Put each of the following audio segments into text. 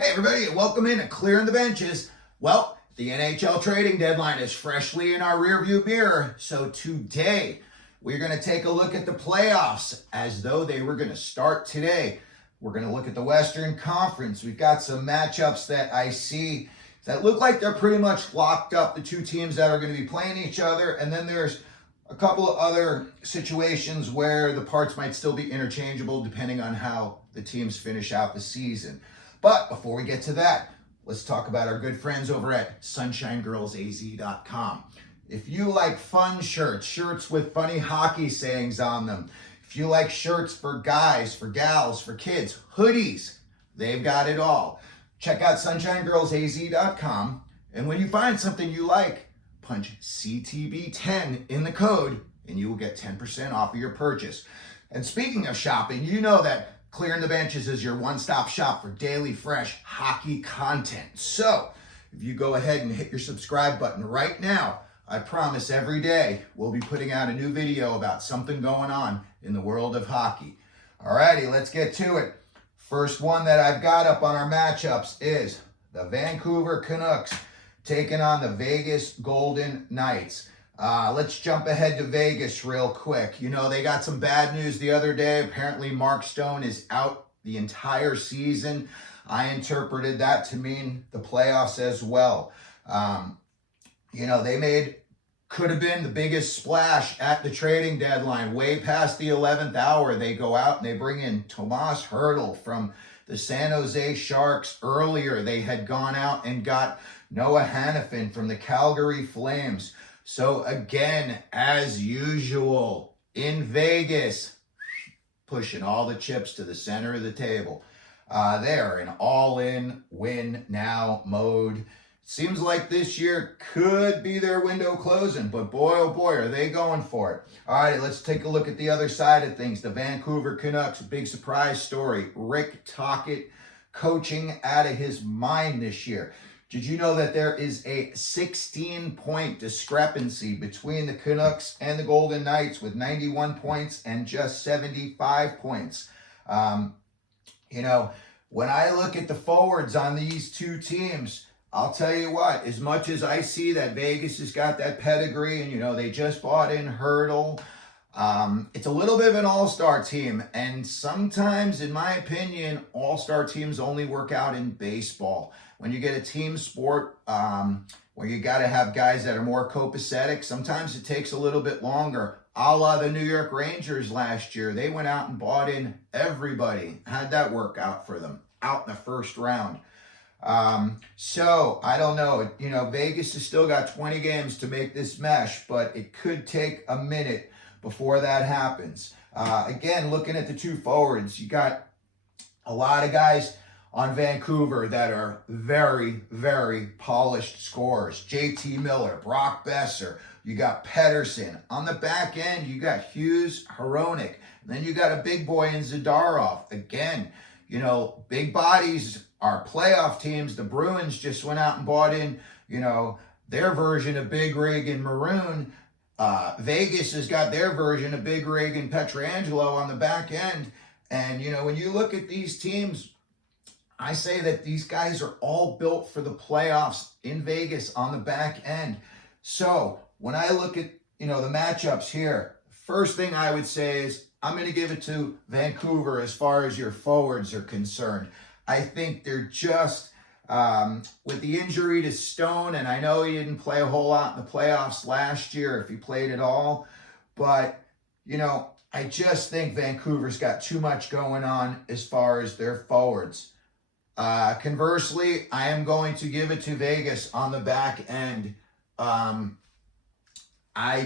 Hey everybody, and welcome in to Clearing the Benches. Well, the NHL trading deadline is freshly in our rearview mirror, so today we're going to take a look at the playoffs as though they were going to start today. We're going to look at the Western Conference. We've got some matchups that I see that look like they're pretty much locked up, the two teams that are going to be playing each other, and then there's a couple of other situations where the parts might still be interchangeable depending on how the teams finish out the season. But before we get to that, let's talk about our good friends over at sunshinegirlsaz.com. If you like fun shirts, shirts with funny hockey sayings on them, if you like shirts for guys, for gals, for kids, hoodies, they've got it all. Check out sunshinegirlsaz.com, and when you find something you like, punch CTB10 in the code, and you will get 10% off of your purchase. And speaking of shopping, you know that Clearing the Benches is your one-stop shop for daily, fresh hockey content. So, if you go ahead and hit your subscribe button right now, I promise every day we'll be putting out a new video about something going on in the world of hockey. Alrighty, let's get to it. First one that I've got up on our matchups is the Vancouver Canucks taking on the Vegas Golden Knights. Let's jump ahead to Vegas real quick. You know, they got some bad news the other day. Apparently, Mark Stone is out the entire season. I interpreted that to mean the playoffs as well. They could have been the biggest splash at the trading deadline. Way past the 11th hour, they go out and they bring in Tomas Hertl from the San Jose Sharks. Earlier, they had gone out and got Noah Hannafin from the Calgary Flames. So again, as usual, in Vegas, pushing all the chips to the center of the table. They're in all-in, win-now mode. Seems like this year could be their window closing, but boy, oh boy, are they going for it. All right, let's take a look at the other side of things. The Vancouver Canucks, big surprise story. Rick Tocchet coaching out of his mind this year. Did you know that there is a 16-point discrepancy between the Canucks and the Golden Knights with 91 points and just 75 points? When I look at the forwards on these two teams, I'll tell you what, as much as I see that Vegas has got that pedigree and, they just bought in Hertl, it's a little bit of an all-star team. And sometimes, in my opinion, all-star teams only work out in baseball. When you get a team sport where you got to have guys that are more copacetic, sometimes it takes a little bit longer. A la the New York Rangers last year. They went out and bought in everybody. How'd that work out for them? Out in the first round. So, I don't know. Vegas has still got 20 games to make this mesh, but it could take a minute before that happens. Again, looking at the two forwards, you got a lot of guys on Vancouver that are very, very polished scorers. JT Miller, Brock Besser, you got Pedersen. On the back end, you got Hughes, Hronek. And then you got a big boy in Zadorov. Again, big bodies are playoff teams. The Bruins just went out and bought in, their version of Big Rig and Maroon. Vegas has got their version of Big Rig and Pietrangelo on the back end. And, when you look at these teams, I say that these guys are all built for the playoffs in Vegas on the back end. So when I look at, the matchups here, first thing I would say is I'm going to give it to Vancouver as far as your forwards are concerned. I think they're just, with the injury to Stone, and I know he didn't play a whole lot in the playoffs last year, if he played at all, but, I just think Vancouver's got too much going on as far as their forwards. Conversely, I am going to give it to Vegas on the back end. I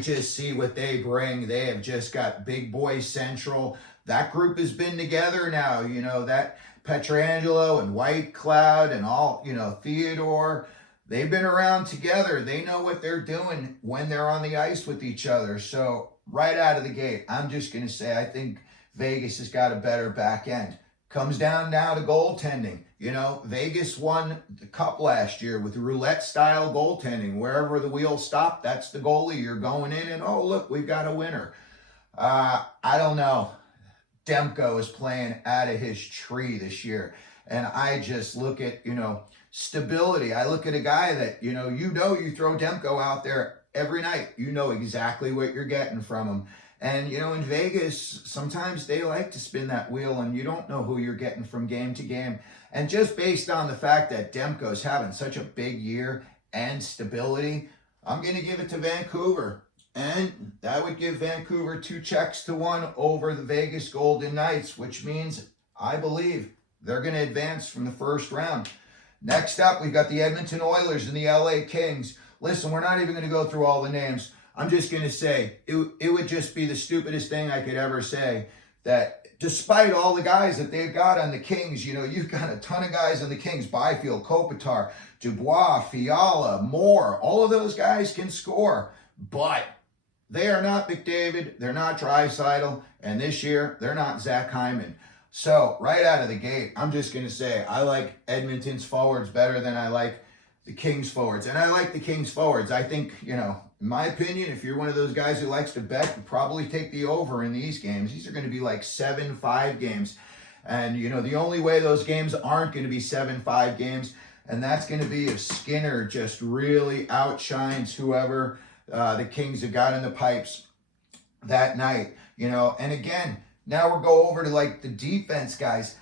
just see what they bring. They have just got big boy central. That group has been together now, that Pietrangelo and White Cloud and all, Theodore, they've been around together. They know what they're doing when they're on the ice with each other. So right out of the gate, I'm just going to say I think Vegas has got a better back end. Comes down now to goaltending. Vegas won the cup last year with roulette-style goaltending. Wherever the wheel stopped, that's the goalie. You're going in and, oh, look, we've got a winner. I don't know. Demko is playing out of his tree this year. And I just look at, stability. I look at a guy that, you throw Demko out there every night. You know exactly what you're getting from him. And, in Vegas, sometimes they like to spin that wheel and you don't know who you're getting from game to game. And just based on the fact that Demko's having such a big year and stability, I'm going to give it to Vancouver. And that would give Vancouver 2-1 over the Vegas Golden Knights, which means I believe they're going to advance from the first round. Next up, we've got the Edmonton Oilers and the LA Kings. Listen, we're not even going to go through all the names. I'm just going to say it would just be the stupidest thing I could ever say that despite all the guys that they've got on the Kings, you've got a ton of guys on the Kings, Byfield, Kopitar, Dubois, Fiala, Moore, all of those guys can score, but they are not McDavid, they're not Draisaitl, and this year, they're not Zach Hyman. So, right out of the gate, I'm just going to say, I like Edmonton's forwards better than I like the Kings forwards. And I like the Kings forwards. I think, in my opinion, if you're one of those guys who likes to bet, you probably take the over in these games. These are going to be like 7-5 games. And, the only way those games aren't going to be 7-5 games, and that's going to be if Skinner just really outshines whoever the Kings have got in the pipes that night, And again, now we'll go over to like the defense, guys.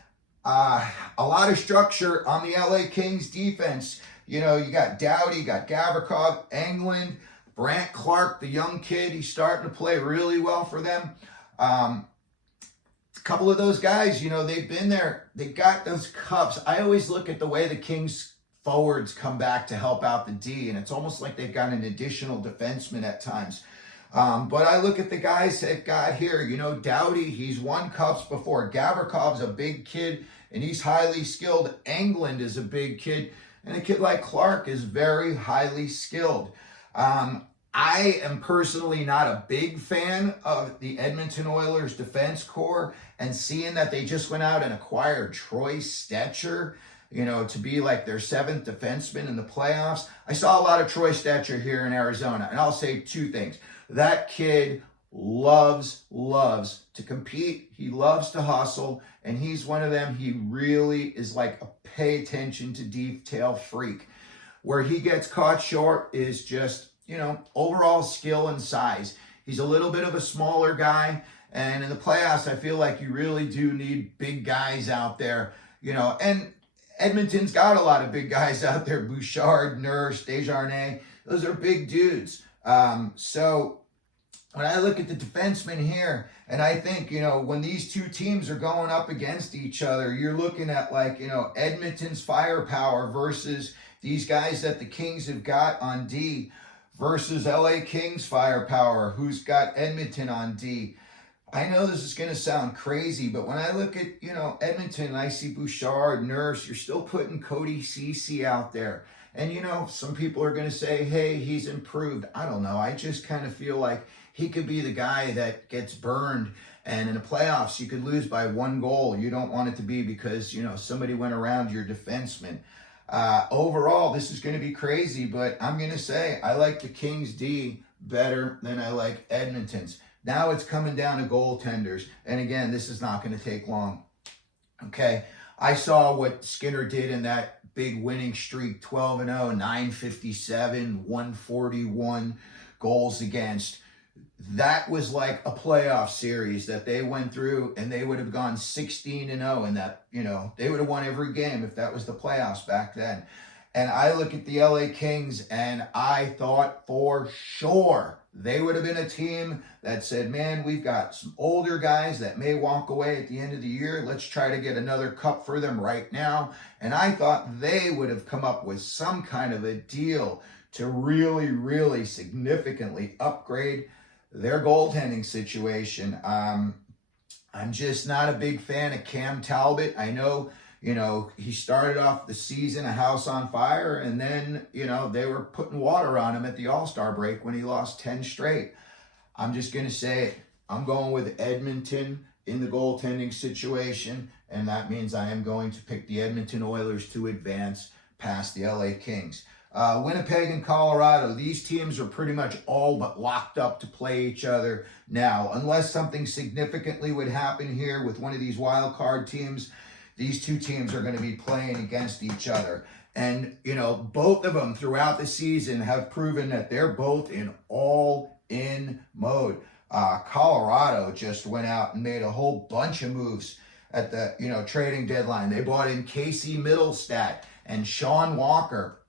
A lot of structure on the LA Kings defense. You got Doughty, you got Gavrikov, Englund, Brant Clark, the young kid. He's starting to play really well for them. A couple of those guys, they've been there. They got those cups. I always look at the way the Kings forwards come back to help out the D, and it's almost like they've got an additional defenseman at times. But I look at the guys they've got here. Doughty, he's won cups before. Gavrikov's a big kid, and he's highly skilled. Englund is a big kid, and a kid like Clark is very highly skilled. I am personally not a big fan of the Edmonton Oilers defense core, and seeing that they just went out and acquired Troy Stecher, to be like their 7th defenseman in the playoffs. I saw a lot of Troy Stecher here in Arizona, and I'll say 2 things. That kid loves to compete. He loves to hustle, and he's one of them. He really is like a pay attention to detail freak. Where he gets caught short is just, overall skill and size. He's a little bit of a smaller guy, and in the playoffs, I feel like you really do need big guys out there, and Edmonton's got a lot of big guys out there. Bouchard, Nurse, Desjardins. Those are big dudes. So when I look at the defensemen here, and I think, when these two teams are going up against each other, you're looking at like, Edmonton's firepower versus these guys that the Kings have got on D versus LA Kings firepower, who's got Edmonton on D. I know this is going to sound crazy, but when I look at, Edmonton, and I see Bouchard, Nurse, you're still putting Cody Ceci out there. And, some people are going to say, hey, he's improved. I don't know. I just kind of feel like he could be the guy that gets burned. And in the playoffs, you could lose by 1 goal. You don't want it to be because, somebody went around your defenseman. Overall, this is going to be crazy, but I'm going to say I like the Kings D better than I like Edmonton's. Now it's coming down to goaltenders. And again, this is not going to take long. Okay. I saw what Skinner did in that big winning streak, 12-0, 957, 141 goals against. That was like a playoff series that they went through, and they would have gone 16-0 in that, they would have won every game if that was the playoffs back then. And I look at the LA Kings, and I thought for sure they would have been a team that said, man, we've got some older guys that may walk away at the end of the year. Let's try to get another cup for them right now. And I thought they would have come up with some kind of a deal to really, really significantly upgrade their goaltending situation. I'm just not a big fan of Cam Talbot. I know, he started off the season a house on fire, and then, they were putting water on him at the All-Star break when he lost 10 straight. I'm just going to say it. I'm going with Edmonton in the goaltending situation, and that means I am going to pick the Edmonton Oilers to advance past the LA Kings. Winnipeg and Colorado, these teams are pretty much all but locked up to play each other now. Unless something significantly would happen here with one of these wild card teams, these two teams are going to be playing against each other. And, you know, both of them throughout the season have proven that they're both in all-in mode. Colorado just went out and made a whole bunch of moves at the, you know, trading deadline. They bought in Casey Middlestat and Sean Walker,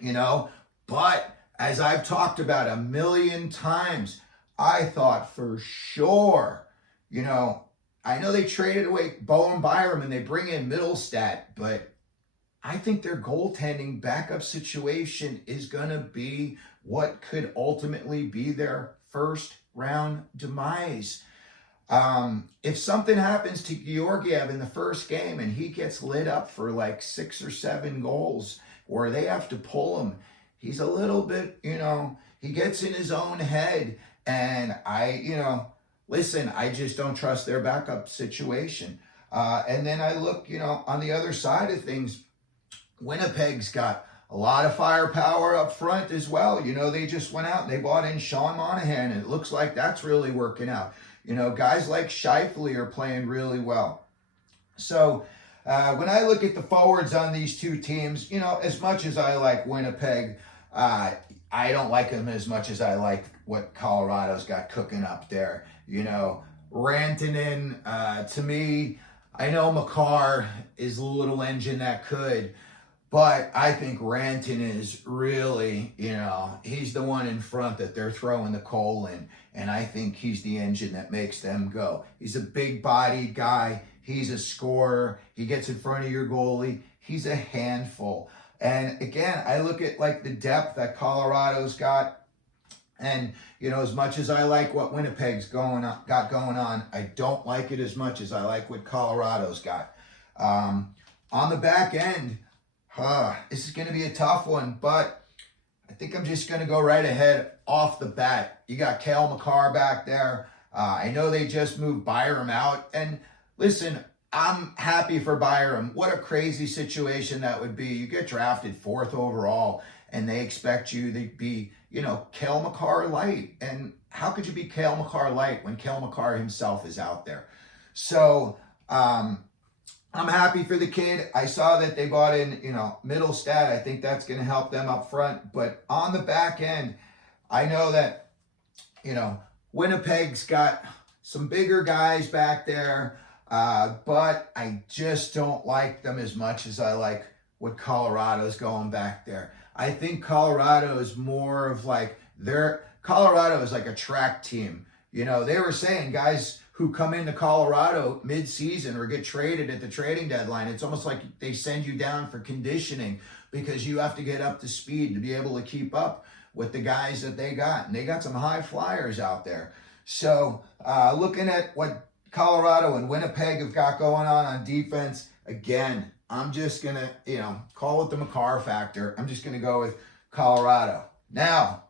you know. But as I've talked about a million times, I thought for sure, you know, I know they traded away Bowen Byram and they bring in Middlestat, but I think their goaltending backup situation is going to be what could ultimately be their first round demise. If something happens to Georgiev in the first game and he gets lit up for like 6 or 7 goals, or they have to pull him, he's a little bit, you know, he gets in his own head. And listen, I just don't trust their backup situation. And then I look, you know, on the other side of things, Winnipeg's got a lot of firepower up front as well. You know, they just went out and they bought in Sean Monahan, and it looks like that's really working out. You know, guys like Scheifele are playing really well. So when I look at the forwards on these two teams, you know, as much as I like Winnipeg, I don't like them as much as I like what Colorado's got cooking up there. You know, Rantanen, to me, I know Makar is a little engine that could, but I think Rantanen is really, you know, he's the one in front that they're throwing the coal in. And I think he's the engine that makes them go. He's a big-bodied guy. He's a scorer. He gets in front of your goalie. He's a handful. And again, I look at like the depth that Colorado's got. And, you know, as much as I like what Winnipeg's got going on, I don't like it as much as I like what Colorado's got. On the back end, this is going to be a tough one, but I think I'm just going to go right ahead off the bat. You got Cale Makar back there. I know they just moved Byram out. And listen, I'm happy for Byram. What a crazy situation that would be. You get drafted 4th overall, and they expect you to be, you know, Cale Makar light. And how could you be Cale Makar light when Cale Makar himself is out there? So, I'm happy for the kid. I saw that they bought in, you know, Middlestat. I think that's going to help them up front. But on the back end, I know that, you know, Winnipeg's got some bigger guys back there, but I just don't like them as much as I like what Colorado's going back there. I think Colorado is more of like Colorado is like a track team. You know, they were saying guys who come into Colorado mid-season or get traded at the trading deadline, it's almost like they send you down for conditioning because you have to get up to speed to be able to keep up with the guys that they got. And they got some high flyers out there. So looking at what Colorado and Winnipeg have got going on defense, again, I'm just going to, you know, call it the Makar factor. I'm just going to go with Colorado. Now,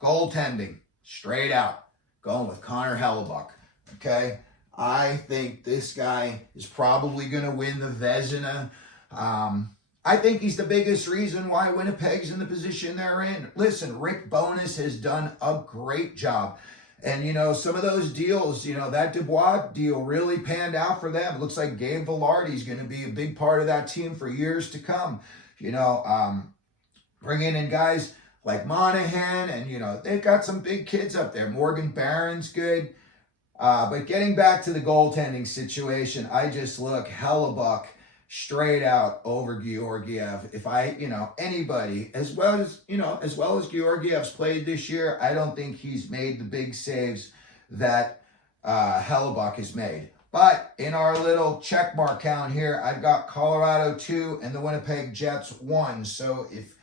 goaltending, straight out, going with Connor Hellebuyck. Okay, I think this guy is probably going to win the Vezina. I think he's the biggest reason why Winnipeg's in the position they're in. Listen, Rick Bowness has done a great job. And, you know, some of those deals, you know, that Dubois deal really panned out for them. It looks like Gabe Velarde's going to be a big part of that team for years to come. You know, bringing in guys like Monahan and, you know, they've got some big kids up there. Morgan Barron's good. But getting back to the goaltending situation, I just look Hellebuyck straight out over Georgiev. If anybody, as well as Georgiev's played this year, I don't think he's made the big saves that Hellebuyck has made. But in our little check mark count here, I've got Colorado 2 and the Winnipeg Jets 1. So if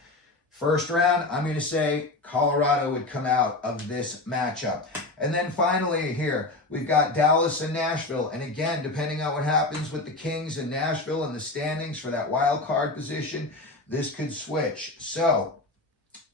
first round, I'm going to say Colorado would come out of this matchup. And then finally here, we've got Dallas and Nashville. And again, depending on what happens with the Kings and Nashville and the standings for that wild card position, this could switch. So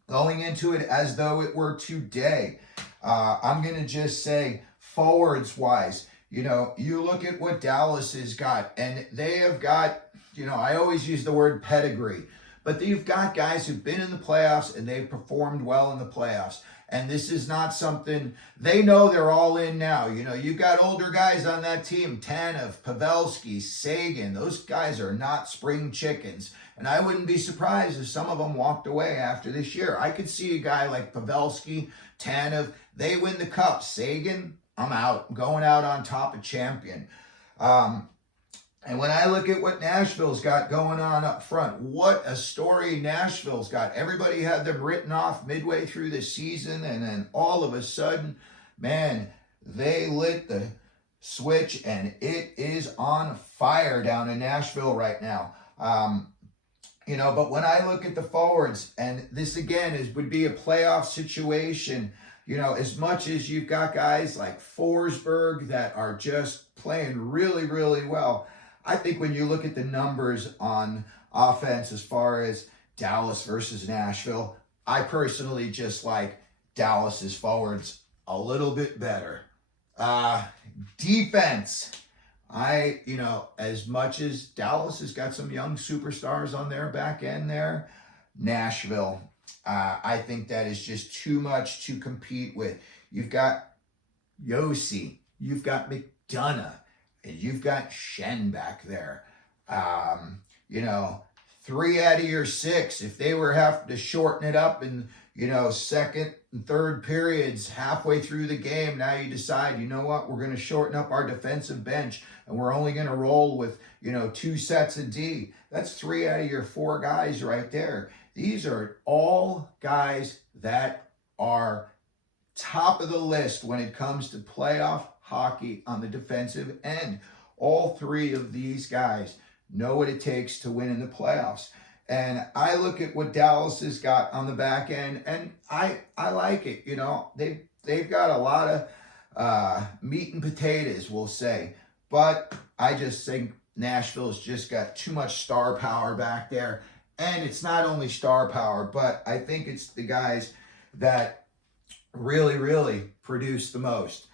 going into it as though it were today, I'm going to just say forwards-wise, you know, you look at what Dallas has got, and they have got, you know, I always use the word pedigree. But you've got guys who've been in the playoffs and they've performed well in the playoffs. And this is not something, they know they're all in now. You know, you've got older guys on that team, Tanev, Pavelski, Sagan. Those guys are not spring chickens. And I wouldn't be surprised if some of them walked away after this year. I could see a guy like Pavelski, Tanev, they win the cup. Sagan, I'm out. I'm going out on top of champion. And when I look at what Nashville's got going on up front, what a story Nashville's got. Everybody had them written off midway through the season, and then all of a sudden, man, they lit the switch, and it is on fire down in Nashville right now. You know, but when I look at the forwards, and this again would be a playoff situation, you know, as much as you've got guys like Forsberg that are just playing really, really well, I think when you look at the numbers on offense as far as Dallas versus Nashville, I personally just like Dallas's forwards a little bit better. Defense, you know, as much as Dallas has got some young superstars on their back end there, Nashville, I think that is just too much to compete with. You've got Yossi, you've got McDonough, and you've got Shen back there. You know, 3 out of your 6, if they were having to shorten it up in, you know, second and third periods halfway through the game, now you decide, you know what, we're going to shorten up our defensive bench and we're only going to roll with, you know, 2 sets of D. That's 3 out of your 4 guys right there. These are all guys that are top of the list when it comes to playoff hockey on the defensive end. All 3 of these guys know what it takes to win in the playoffs. And I look at what Dallas has got on the back end, and I like it. You know, they've got a lot of meat and potatoes, we'll say. But I just think Nashville's just got too much star power back there. And it's not only star power, but I think it's the guys that really, really produce the most.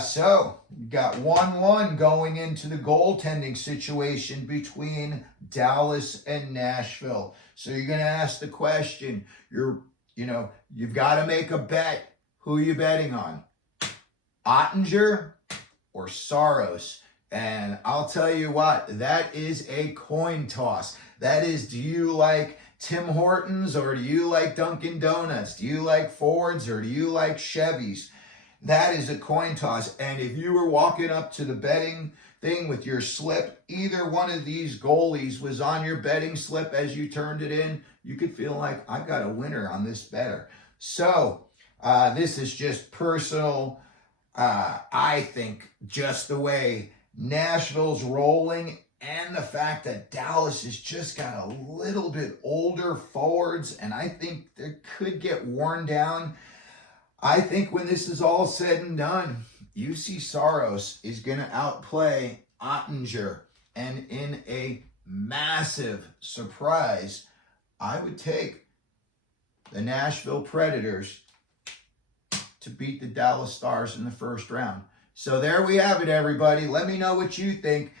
So you got 1-1 going into the goaltending situation between Dallas and Nashville. So you're going to ask the question, you've got to make a bet. Who are you betting on? Ottinger or Saros? And I'll tell you what, that is a coin toss. That is, do you like Tim Hortons or do you like Dunkin' Donuts? Do you like Fords or do you like Chevys? That is a coin toss. And if you were walking up to the betting thing with your slip, either one of these goalies was on your betting slip as you turned it in, you could feel like, I've got a winner on this better. So this is just personal. I think just the way Nashville's rolling and the fact that Dallas has just got a little bit older forwards, and I think they could get worn down. I think when this is all said and done, UC Saros is going to outplay Ottinger. And in a massive surprise, I would take the Nashville Predators to beat the Dallas Stars in the first round. So there we have it, everybody. Let me know what you think.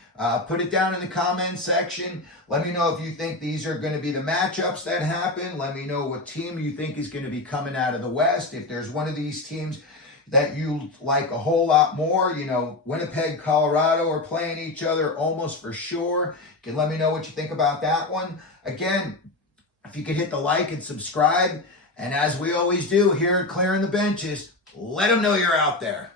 Put it down in the comment section. Let me know if you think these are going to be the matchups that happen. Let me know what team you think is going to be coming out of the West. If there's one of these teams that you like a whole lot more, you know, Winnipeg, Colorado are playing each other almost for sure. You can let me know what you think about that one. Again, if you could hit the like and subscribe. And as we always do here at Clearing the Benches, let them know you're out there.